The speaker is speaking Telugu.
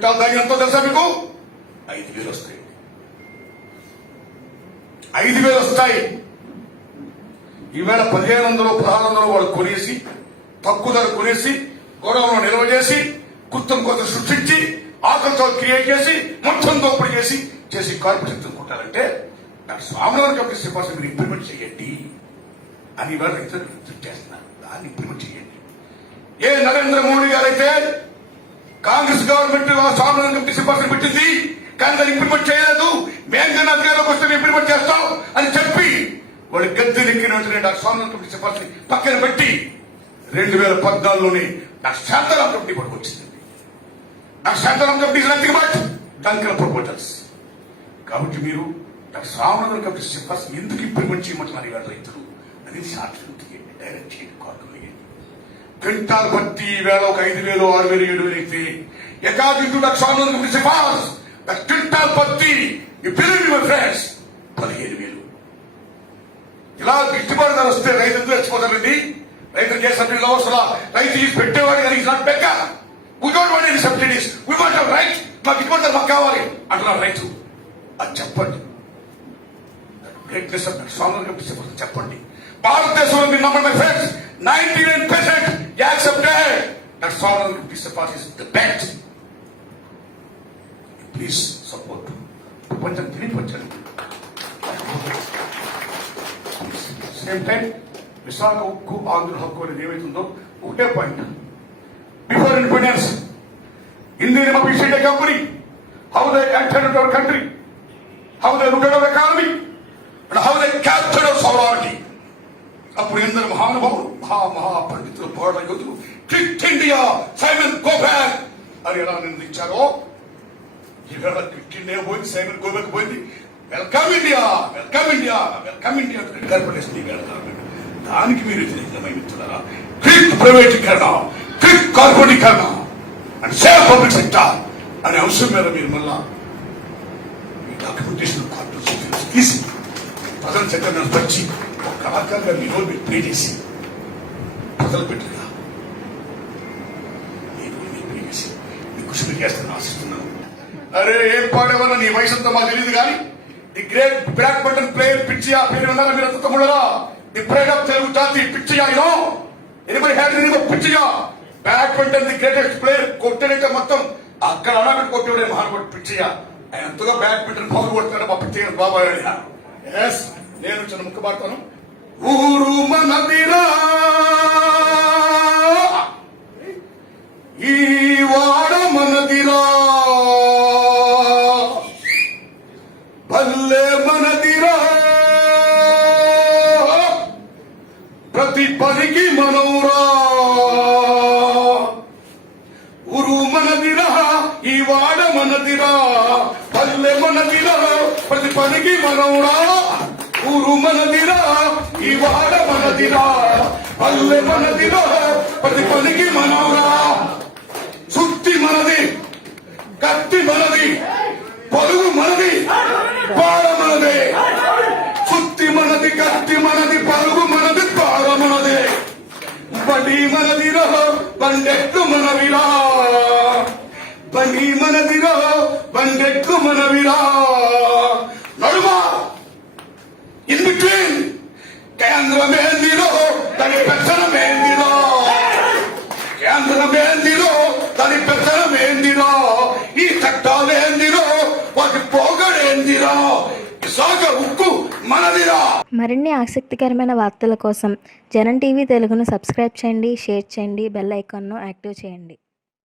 క్వింటాల్ ధాన్యం ఎంతో తెలుసా మీకు ఐదు వేలు వస్తాయి ఐదు వేలు వస్తాయి ఈవేళ పదిహేను వందలు పదహారు వందలు వాళ్ళు కొనేసి తక్కువ ధర కొనేసి గౌరవంలో నిల్వ చేసి కుత్తం కొత్త సృష్టించి ఆకలితో క్రియేట్ చేసి మొత్తం దోపిడీ చేసి చేసి కార్పొరేషన్ కొట్టాలంటే నాకు స్వామివారి కమిటీ సిఫార్సు మీరు ఇంప్లిమెంట్ చేయండి అని ఇవాళ రైతులు చేస్తున్నారు దాన్ని ఇంప్లిమెంట్ చేయండి ఏ నరేంద్ర మోడీ గారైతే కాంగ్రెస్ గవర్నమెంట్ స్వామినాథన్ కమిటీ సిఫార్సు పెట్టింది. కానీ దాన్ని ఇంప్లిమెంట్ చేయలేదు. మేము కానీ అధికారంలోకి వస్తే ఇంప్లిమెంట్ చేస్తాం అని చెప్పి వాడు గద్దె నెక్కిన వెంటనే డాక్టర్ స్వామినాథన్ కమిటీ సిఫార్సుని పక్కన పెట్టి రెండు వేల పద్నాలుగులోనే నాకు శాంతారాం కమిటీ కూడా వచ్చింది. Doctor Shantaram committee nothing but Dunkel proposals కాబట్టి మీరు డాక్టర్ శ్రావణందర్ కమిటీ సిఫార్సు ఎందుకు ఇంప్లిమెంట్ చేయమంటున్నారు ఇవాళ రైతులు? అది శాస్త్రం డైరెక్ట్ చేయండి కోర్టులో వేయండి క్వింటాల్ పత్తి ఈవేళ ఒక ఐదు వేలు ఆరు వేలు ఏడు వేలు అయితే ఎకాదింటూ సిఫార్స్. క్వింటాల్ పత్తి ఈ ఫ్రెండ్స్ పదిహేను వేలు. ఇలా గిట్టుబాటు ధర వస్తే రైతు ఎందుకు రెచ్చిపోతారండి రైతు కేసు సబ్సిడీ అవసరం రైతు ఈ పెట్టేవాడు కానీ not బెక్క we don't want any subsidies we want right మాకు గిట్టుబాటు ధర మాకు కావాలి అంటున్నారు రైతు. అది చెప్పండి. గ్రేట్నెస్ ఆఫ్ స్వామి చెప్పండి. భారతదేశంలో మీరు నమ్మండి my friends ninety nine percent accepted that Swami is the best please support ప్రపంచం తిరిగిపోచ్చండి సేమ్ టైం విశాఖ ఉక్కు ఆంధ్ర హక్కు అనేది ఏమైతుందో ఒకటే point before independence Indian appreciate a company how they entered into our country how they rooted our economy and how they captured our sovereignty అప్పుడు ఎందరు మహానుభావులు మహా మహాపండితులు పోరాట యోధులు క్విట్ ఇండియా సైమన్ కోబ్యాక్ అని ఎలా నిందించారో ఈవేళ క్విట్ ఇండియా పోయింది సైమన్ కోబ్యాక్ పోయింది. Welcome India welcome India welcome India ఏర్పడేసింది ఇవాళ దానికి మీరు వ్యతిరేకమై మిత్రులారా క్విక్ ప్రైవేటీకరణ క్విక్ కార్పొరేటీకరణ అండ్ సేవ్ పబ్లిక్ సెక్టర్ అనే అంశం మీద మీరు మళ్ళా ఈ డాక్యుమెంటేషన్ కోర్టు తీసి ప్రజల చట్టాన్ని వచ్చి ఒక కళాకారుగా మీ చేసి ప్రజలు పెట్టినా కృషి చేస్తాను ఆశిస్తున్నాను. అరే ఏం పాడేవన్నా నీ వయసు అంతా మాకు తెలియదు కానీ the great black button player పిచ్చి ఆ పేరు ఉన్నారా మీరు అంత తమ్ముడరా ది ప్రైడ్ ఆఫ్ తెలుగు జాతి పిచ్చియా యూనో ఎనిమిది హ్యాడ్ ఎనిమిది Pichaiah badminton the greatest player కొట్టినట్టే మొత్తం అక్కడ అడగట్టు కొట్టేవాడే మహానుభావుడు పిచ్చియా ఆయన ఎంతగా బ్యాడ్మింటన్ పవర్ కొడుతున్నాడు మా పిచ్చి బాబాయ్. ఎస్ నేను చిన్న ముక్క పాడతాను. ఊరు మనదిరా. ఈ వాడ మనదిరా. పల్లె మనదిరా. ప్రతి పనికి మనవురా. ఊరు మనదిరా ఈ వాడ మనదిరా. పల్లె మనదిరా ప్రతి పనికి మనవురా. ఊరు మనదిరా ఈ వాడ మనదిరా పల్లె మనదిరా ప్రతి పనికి మనవురా సుత్తి మనది కత్తి మనది పొరుగు మనది పాడ మనది సుత్తి మనది కత్తి మనది పరుగు మనది పాడ మనది బండి మనదిరో బండెక్కు మనవిరా బండి మనదిరో బండెక్కు మనవిరా నడుమా ఏందిరో? దాని పెత్తనం ఏందిరో? ఈ చట్టాలు ఏందిరో? వాటి పోగడేందిరో విశాఖ ఉక్కు మనదిరా. మరిన్ని ఆసక్తికరమైన వార్తల కోసం జనం టీవీ తెలుగును సబ్స్క్రైబ్ చేయండి షేర్ చేయండి బెల్ ఐకాన్ను యాక్టివ్ చేయండి.